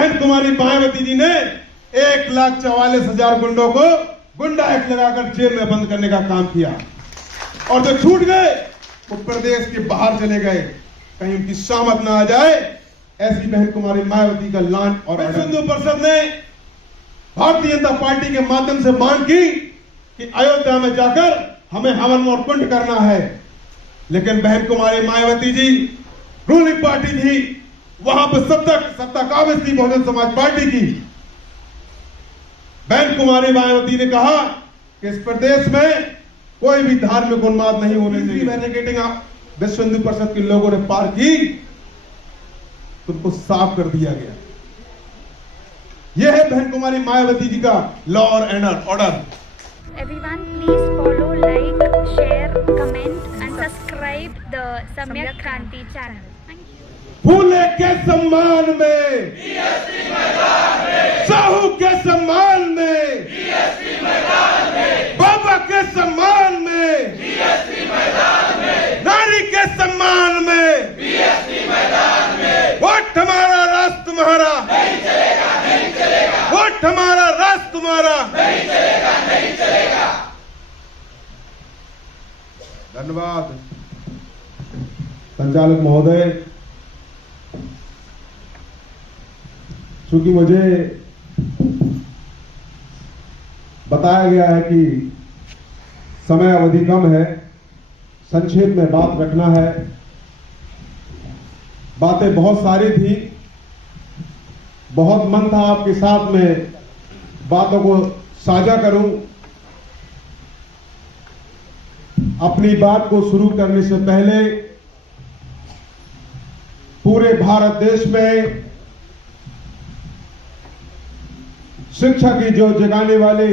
बहन कुमारी मायावती जी ने 1,44,000 गुंडों को गुंडा एक्ट लगाकर जेल में बंद करने का काम किया, और जो छूट गए वो प्रदेश के बाहर चले गए, कहीं उनकी शामत ना आ जाए। ऐसी बहन कुमारी मायावती का लान और हिंदू परिषद ने भारतीय जनता पार्टी के माध्यम से मांग की कि अयोध्या में जाकर हमें हवन और कुंड करना है, लेकिन बहन कुमारी मायावती जी रूलिंग पार्टी थी, वहां पर सत्ता काबिज थी बहुजन समाज पार्टी की। बहन कुमारी मायावती ने कहा कि इस प्रदेश में कोई भी धार्मिक उन्माद नहीं होने चाहिए। बैरिकेडिंग विश्व हिंदू परिषद के लोगों ने पार की, तुमको साफ कर दिया गया। यह है बहन कुमारी मायावती जी का law and order. Everyone, please follow, like, share, comment and subscribe the Samyak Kranti channel. Thank you. फूले के सम्मान में, साहू के सम्मान में, बाबा के सम्मान में, नारी के सम्मान में, वोट हमारा राष्ट्र तुम्हारा, वोट हमारा राष्ट्र तुम्हारा। धन्यवाद संचालक महोदय। चूंकि मुझे बताया गया है कि समय अवधि कम है, संक्षेप में बात रखना है। बातें बहुत सारी थी, बहुत मन था आपके साथ में बातों को साझा करूं। अपनी बात को शुरू करने से पहले पूरे भारत देश में शिक्षा की जो जगाने वाले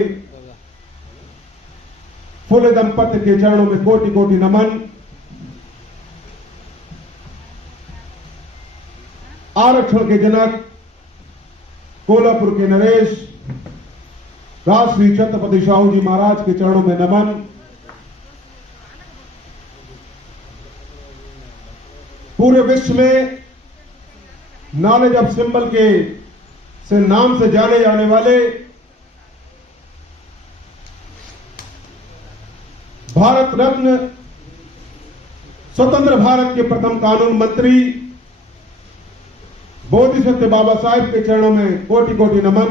फुले दंपति के चरणों में कोटि कोटि नमन। आरक्षण के जनक कोल्हापुर के नरेश, राजश्री छत्रपति शाहू जी महाराज के चरणों में नमन। पूरे विश्व में नॉलेज ऑफ सिंबल के से नाम से जाने जाने वाले भारत रत्न, स्वतंत्र भारत के प्रथम कानून मंत्री बोधिसत्व बाबा साहेब के चरणों में कोटि कोटि नमन।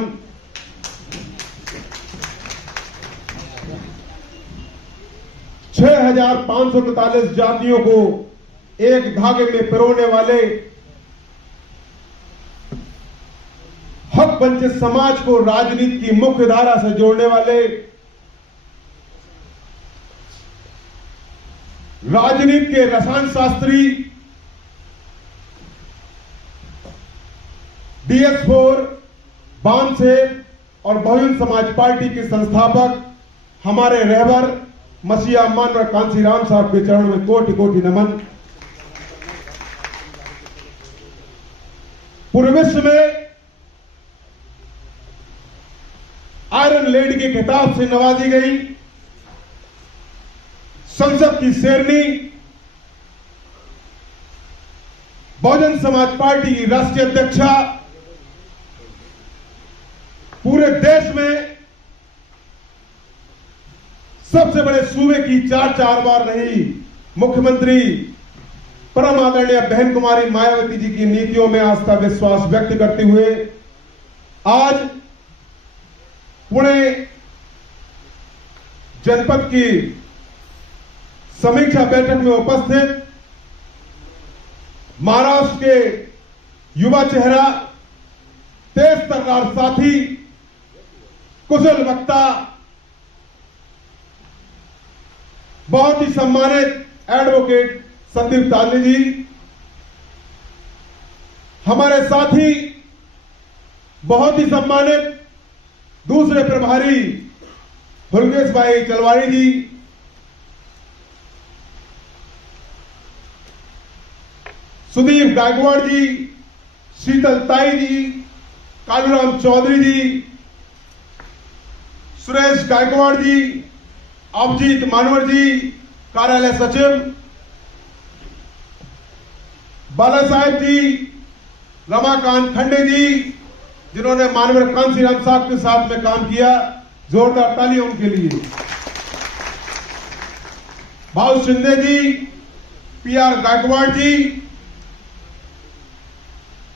छह 6,543 जातियों को एक धागे में पिरोने वाले, हक वंचित समाज को राजनीति की मुख्य धारा से जोड़ने वाले, राजनीति के रसायन शास्त्री, DS4 बानसेन और बहुजन समाज पार्टी के संस्थापक हमारे रहबर मसीहा मानव कांसी राम साहब के चरणों में कोटि कोटि नमन। पूरे विश्व में आयरन लेडी के खिताब से नवाजी गई संसद की शेरनी, बहुजन समाज पार्टी की राष्ट्रीय अध्यक्षा, पूरे देश में सबसे बड़े सूबे की 4 बार रही मुख्यमंत्री परम आदरणीय बहन कुमारी मायावती जी की नीतियों में आस्था विश्वास व्यक्त करते हुए आज पुणे जनपद की समीक्षा बैठक में उपस्थित महाराष्ट्र के युवा चेहरा, तेज तर्रार साथी, कुशल वक्ता, बहुत ही सम्मानित एडवोकेट संदीप तालनी जी, हमारे साथी बहुत ही सम्मानित दूसरे प्रभारी फुलकेश भाई चलवाड़ी जी, सुदीप गायकवाड़ जी, शीतल ताई जी, कालूराम चौधरी जी, सुरेश गायकवाड़ जी, अभिजीत मानवर जी, कार्यालय सचिव, बाला साहेब जी, रमाकांत खंडे जी, जिन्होंने माननीय कांशीराम साहब के साथ में काम किया, जोरदार तालियां उनके लिए। भाऊ शिंदे जी, पीआर गायकवाड़ जी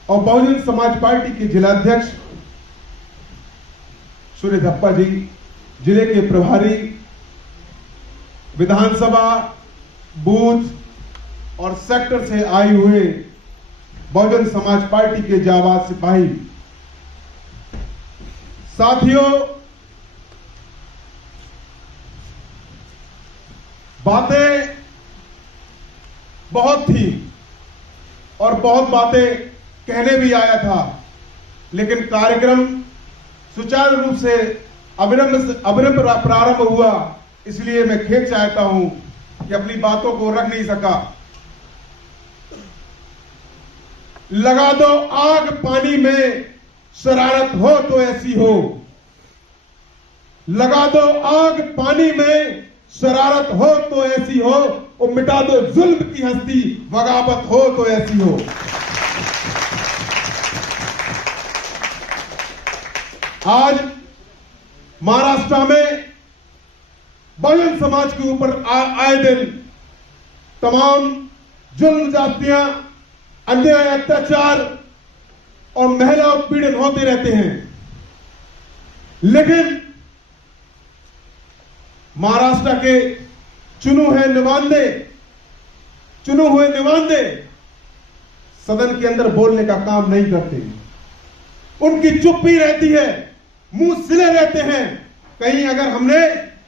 और बहुजन समाज पार्टी के जिलाध्यक्ष सूर्य धप्पा जी, जिले के प्रभारी, विधानसभा बूथ और सेक्टर से आए हुए बहुजन समाज पार्टी के जाबाज सिपाही साथियों, बातें बहुत थी और बहुत बातें कहने भी आया था, लेकिन कार्यक्रम सुचारू रूप से अविलंब प्रारंभ हुआ, इसलिए मैं खेद चाहता हूं कि अपनी बातों को रख नहीं सका। लगा दो आग पानी में, शरारत हो तो ऐसी हो। लगा दो आग पानी में, शरारत हो तो ऐसी हो, और मिटा दो जुल्म की हस्ती, बगावत हो तो ऐसी हो। आज महाराष्ट्र में बहुजन समाज के ऊपर आए दिन तमाम जुल्म जातियां, अन्याय, अत्याचार और महिला उत्पीड़न होते रहते हैं, लेकिन महाराष्ट्र के चुने हुए नुमाइंदे सदन के अंदर बोलने का काम नहीं करते। उनकी चुप्पी रहती है, मुंह सिले रहते हैं। कहीं अगर हमने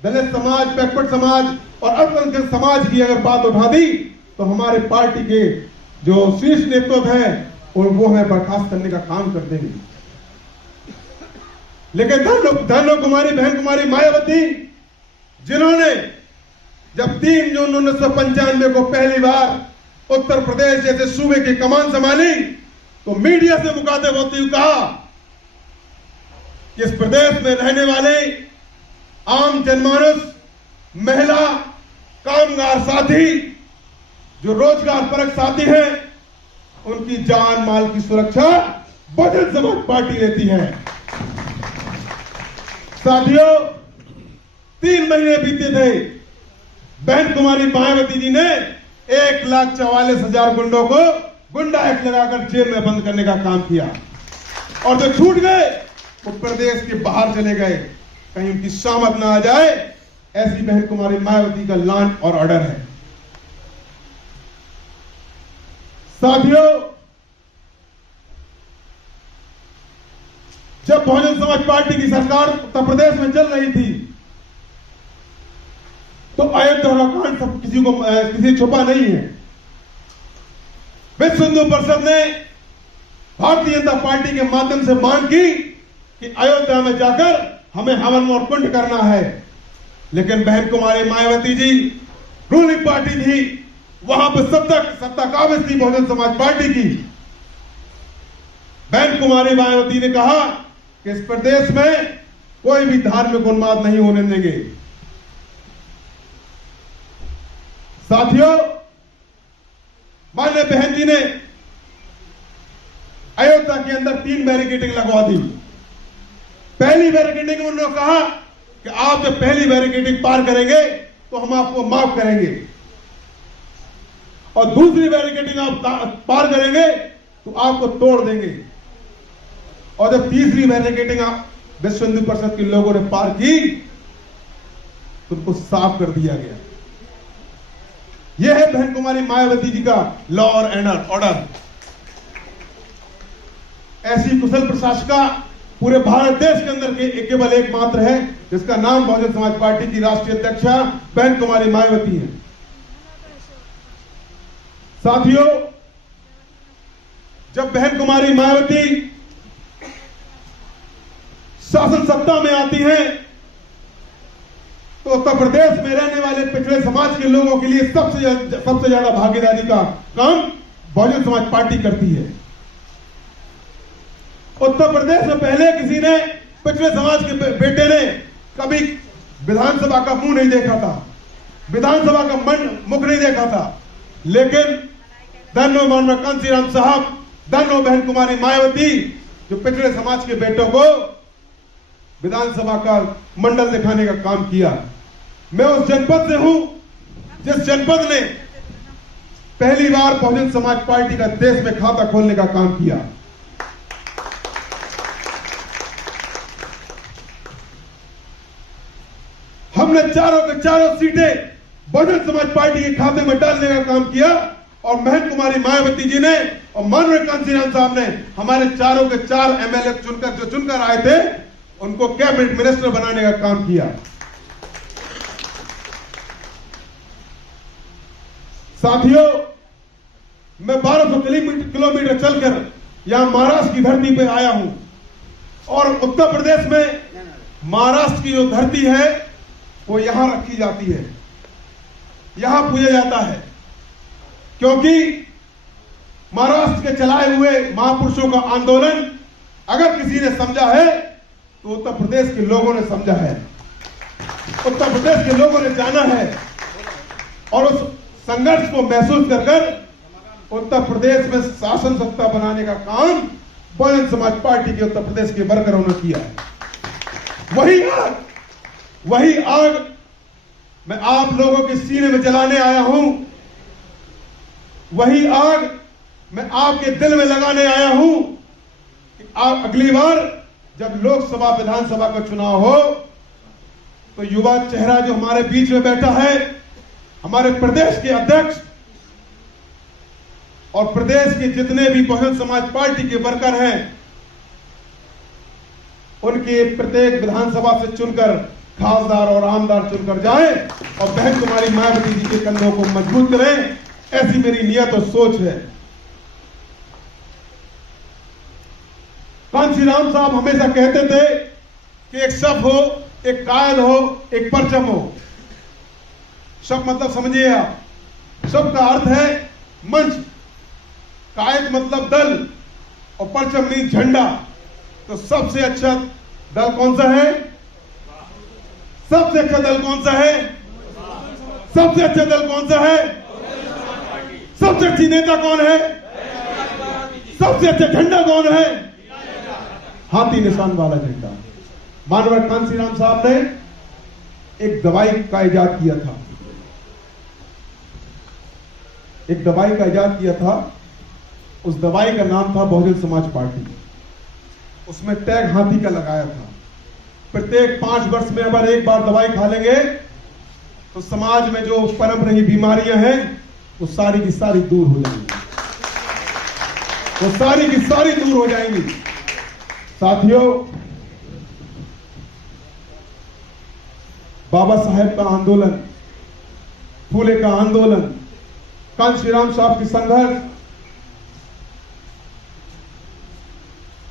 दलित समाज, बैकवर्ड समाज और अल्पसंख्यक समाज की अगर बात उठा दी तो हमारे पार्टी के जो शीर्ष नेतृत्व है और वो हमें बर्खास्त करने का काम कर देंगे। लेकिन धन्य कुमारी बहन कुमारी मायावती, जिन्होंने जब 3 जून 1995 को पहली बार उत्तर प्रदेश जैसे सूबे की कमान संभाली, तो मीडिया से मुखातिब होते हुए कहा कि इस प्रदेश में रहने वाले आम जनमानस, महिला, कामगार साथी, जो रोजगार परक साथी हैं, उनकी जान माल की सुरक्षा बहुजन समाज पार्टी लेती है। साथियों, 3 महीने बीते थे, बहन कुमारी मायावती जी ने 1,44,000 गुंडों को गुंडा एक्ट लगाकर जेल में बंद करने का काम किया, और जो छूट गए वो प्रदेश के बाहर चले गए, कहीं उनकी शामत ना आ जाए, ऐसी बहन कुमारी मायावती का लॉ और ऑर्डर है। साथियों, जब बहुजन समाज पार्टी की सरकार उत्तर प्रदेश में चल रही थी, तो अयोध्या का कांड सब किसी छुपा नहीं है। विश्व हिंदू परिषद ने भारतीय जनता पार्टी के माध्यम से मांग की कि अयोध्या में जाकर हमें हवन और कुंड करना है, लेकिन बहन कुमारी मायावती जी रूलिंग पार्टी थी, वहां पर सत्ता काबिज थी बहुजन समाज पार्टी की। बहन कुमारी मायावती ने कहा कि इस प्रदेश में कोई भी धार्मिक उन्माद नहीं होने देंगे। साथियों, माननीय बहन जी ने अयोध्या के अंदर 3 बैरिकेडिंग लगवा दी। पहली बैरिकेडिंग में उन्होंने कहा कि आप जब पहली बैरिकेडिंग पार करेंगे तो हम आपको माफ करेंगे, और दूसरी बैरिकेडिंग आप पार करेंगे तो आपको तोड़ देंगे, और जब तीसरी बैरिकेडिंग आप विश्व हिंदू परिषद के लोगों ने पार की तो उनको साफ कर दिया गया। यह है बहन कुमारी मायावती जी का लॉ और ऑर्डर। ऐसी कुशल प्रशासिका पूरे भारत देश के अंदर केवल एकमात्र है, जिसका नाम बहुजन समाज पार्टी की राष्ट्रीय अध्यक्षा बहन कुमारी मायावती है। साथियों, जब बहन कुमारी मायावती शासन सत्ता में आती हैं, तो उत्तर प्रदेश में रहने वाले पिछड़े समाज के लोगों के लिए सबसे ज्यादा भागीदारी का काम बहुजन समाज पार्टी करती है। उत्तर प्रदेश में पहले किसी ने, पिछड़े समाज के बेटे ने कभी विधानसभा का मुंह नहीं देखा था, विधानसभा का मुख नहीं देखा था, लेकिन धन्य माननीय कांशीराम साहब, धन्य बहन कुमारी मायावती, जो पिछड़े समाज के बेटों को विधानसभा का मंडल दिखाने का काम किया। मैं उस जनपद से हूं जिस जनपद ने पहली बार बहुजन समाज पार्टी का देश में खाता खोलने का काम किया। हमने चारों के चारों सीटें बहुजन समाज पार्टी के खाते में डालने का काम किया और महंत कुमारी मायावती जी ने और माननीय कांशीराम साहब ने हमारे चारों के चार एमएलए चुनकर आए थे, उनको कैबिनेट मिनिस्टर बनाने का काम किया। साथियों, मैं 1200 किलोमीटर चलकर यहां महाराष्ट्र की धरती पे आया हूं और उत्तर प्रदेश में महाराष्ट्र की जो धरती है वो यहां रखी जाती है, यहां पूजा जाता है, क्योंकि महाराष्ट्र के चलाए हुए महापुरुषों का आंदोलन अगर किसी ने समझा है तो उत्तर प्रदेश के लोगों ने समझा है, उत्तर प्रदेश के लोगों ने जाना है और उस संघर्ष को महसूस कर उत्तर प्रदेश में शासन सत्ता बनाने का काम बहुजन समाज पार्टी के उत्तर प्रदेश के वर्करों ने किया है। वही आग मैं आप लोगों के सीने में जलाने आया हूं, वही आग मैं आपके दिल में लगाने आया हूं कि आप अगली बार जब लोकसभा विधानसभा का चुनाव हो तो युवा चेहरा जो हमारे बीच में बैठा है, हमारे प्रदेश के अध्यक्ष और प्रदेश के जितने भी बहुजन समाज पार्टी के वर्कर हैं, उनके प्रत्येक विधानसभा से चुनकर खासदार और आमदार चुनकर जाए और बहन कुमारी मायावती जी के कंधों को मजबूत करें, ऐसी मेरी नियत और सोच है। कांशीराम साहब हमेशा कहते थे कि एक शब्द हो, एक कायल हो, एक परचम हो। शब्द मतलब समझिए आप, शब्द का अर्थ है मंच, कायद मतलब दल और परचम मीन झंडा। तो सबसे अच्छा दल कौन सा है? सबसे अच्छा दल कौन सा है? सबसे अच्छा दल कौन सा है? सबसे अच्छी नेता कौन है? सबसे अच्छा झंडा कौन है? हाथी निशान वाला झंडा। माननीय कांशीराम साहब ने एक दवाई का इजाद किया था, एक दवाई का इजाद किया था। उस दवाई का नाम था बहुजन समाज पार्टी। उसमें टैग हाथी का लगाया था। प्रत्येक 5 वर्ष में अगर एक बार दवाई खा लेंगे तो समाज में जो पनप रही बीमारियां हैं वो सारी की सारी दूर हो जाएंगी, वो सारी की सारी दूर हो जाएंगी। साथियों, बाबा साहेब का आंदोलन, फूले का आंदोलन, कांशीराम साहब की संघर्ष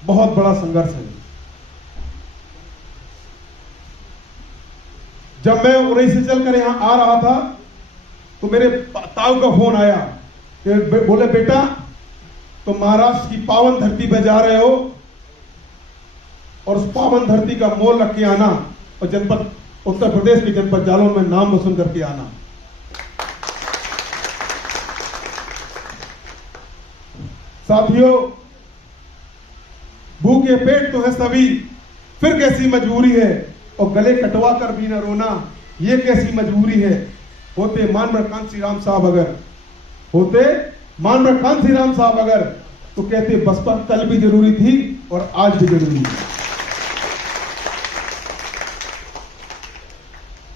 बहुत बड़ा संघर्ष है। जब मैं उड़ई से चलकर यहां आ रहा था तो मेरे ताऊ का फोन आया कि बोले बेटा तुम महाराष्ट्र की पावन धरती पे जा रहे हो और उस पावन धरती का मोल रख के आना और जनपद उत्तर प्रदेश के जनपद जालौन में नाम रोशन करके आना। साथियों, भूखे पेट तो है सभी, फिर कैसी मजबूरी है और गले कटवा कर भी न रोना, ये कैसी मजबूरी है। होते माननीय कांशीराम साहब अगर, होते माननीय कांशीराम साहब अगर, तो कहते बसपा कल भी जरूरी थी और आज भी जरूरी है।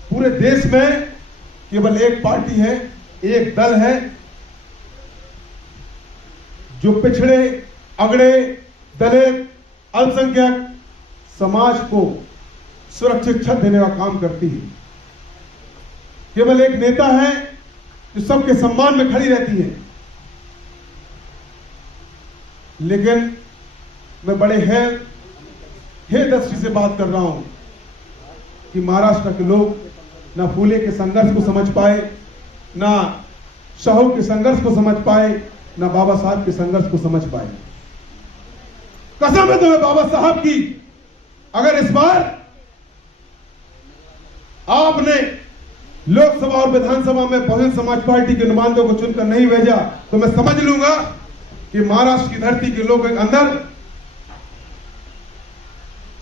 पूरे देश में केवल एक पार्टी है, एक दल है जो पिछड़े, अगड़े, दलित, अल्पसंख्यक समाज को सुरक्षित छत देने का काम करती है। केवल एक नेता है जो सबके सम्मान में खड़ी रहती है। लेकिन मैं बड़े है दृष्टि से बात कर रहा हूं कि महाराष्ट्र के लोग ना फूले के संघर्ष को समझ पाए, ना शाहू के संघर्ष को समझ पाए, ना बाबा साहब के संघर्ष को समझ पाए। कसम है तुम्हें बाबा साहब की, अगर इस बार आपने लोकसभा और विधानसभा में बहुजन समाज पार्टी के नुमाइंदों को चुनकर नहीं भेजा तो मैं समझ लूंगा कि महाराष्ट्र की धरती के लोगों के अंदर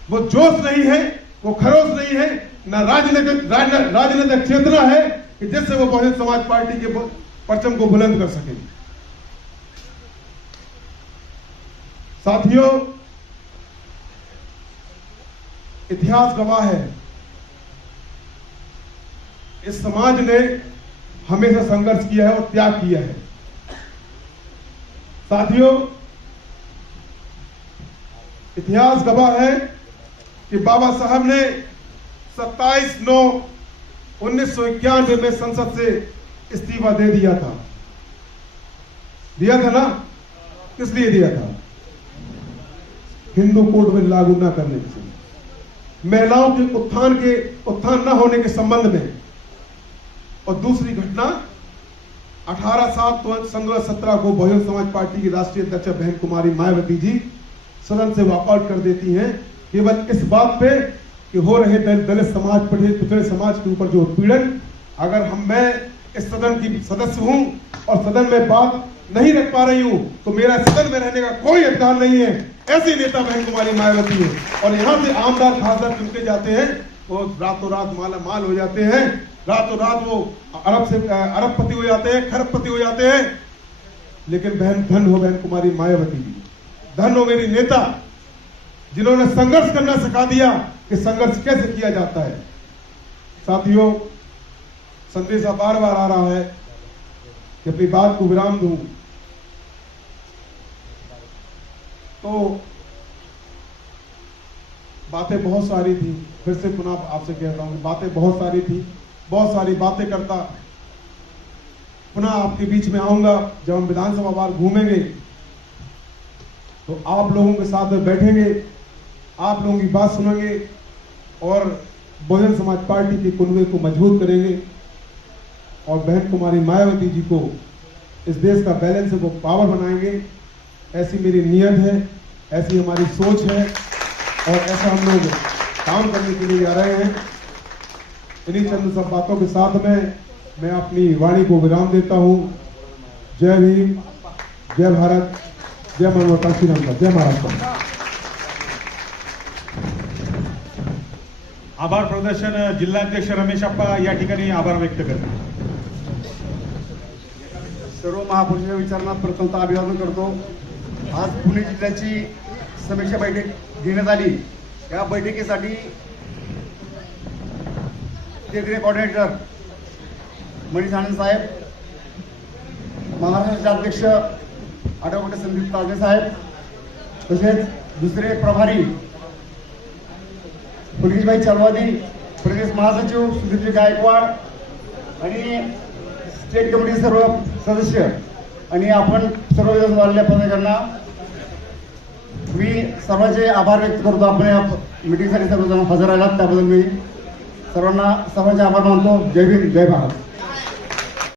वो जोश नहीं है, वो खरोश नहीं है, ना राजनीतिक चेतना है कि जिससे वो बहुजन समाज पार्टी के परचम को बुलंद कर सके। साथियों, इतिहास गवाह है, इस समाज ने हमेशा संघर्ष किया है और त्याग किया है। साथियों, इतिहास गवाह है कि बाबा साहब ने 27/9/1991 में संसद से इस्तीफा दे दिया था। दिया था ना? किस लिए दिया था? हिंदू कोड में लागू ना करने के लिए, महिलाओं के उत्थान न होने के संबंध में। और दूसरी घटना 18/7/17 को बहुजन समाज पार्टी की राष्ट्रीय अध्यक्ष बहन कुमारी मायावती जी सदन से वॉकआउट कर देती हैं, केवल इस बात पे कि हो रहे दलित समाज, पिछड़े समाज के ऊपर जो उत्पीड़न, अगर मैं इस सदन की सदस्य हूं और सदन में बात नहीं रख पा रही हूं तो मेरा सदन में रहने का कोई अधिकार नहीं है। ऐसी नेता बहन कुमारी मायावती है। और यहां से आमदार खासदार चुनके जाते हैं, वो रातों रात माल हो जाते हैं, रातों रात वो अरबपति हो जाते हैं, खरबपति हो जाते हैं। लेकिन धन हो बहन कुमारी मायावती जी, धन हो मेरी नेता, जिन्होंने संघर्ष करना सिखा दिया कि संघर्ष कैसे किया जाता है। साथियों, संदेशा बार बार आ रहा है कि अपनी बात को विराम दूं, तो बातें बहुत सारी थी। फिर से पुनः आपसे कहता हूं, बातें बहुत सारी थी, बहुत सारी बातें करता। पुनः आपके बीच में आऊंगा जब हम विधानसभा बार घूमेंगे, तो आप लोगों के साथ में बैठेंगे, आप लोगों की बात सुनेंगे और बहुजन समाज पार्टी के कुनबे को मजबूत करेंगे और बहन कुमारी मायावती जी को इस देश का बैलेंस है वो पावर बनाएंगे। ऐसी मेरी नियत है, ऐसी हमारी सोच है और ऐसा हम लोग काम करने के लिए जा रहे हैं। इन्हीं चंद सब बातों के साथ में मैं अपनी वाणी को विराम देता हूं। जय भीम, जय भारत, जय मानवता, श्रीराम, जय महाराष्ट्र। आभार प्रदर्शन जिल्हाध्यक्ष रमेश अप्पा या ठिकाणी आभार व्यक्त करतात। सर्व महापुरुषांच्या विचारांना प्रथमतः अभिवादन करतो। आज पुणे जिल्ह्याची समीक्षा बैठक घेण्यात आली। या बैठकीसाठी केंद्रीय कोऑर्डिनेटर मनीष आनंद साहेब, महाराष्ट्राचे अध्यक्ष ॲडव्होकेट संदीप ताजे साहेब, तसेच दुसरे प्रभारी पुलिसभाई चलवादी, प्रदेश महासचिव सुधीरजी गायकवाड आणि स्टेट कमिटी सर्व सदस्य आणि आपण सर्व झालेल्या पदाधिकाऱ्यांना मी सर्वांचे आभार व्यक्त करतो। आपण या मीटिंगसाठी सर्वजण हजर राहिलात त्याबद्दल मी सर्वांचे आभार मानतो। जय भीम, जय भारत।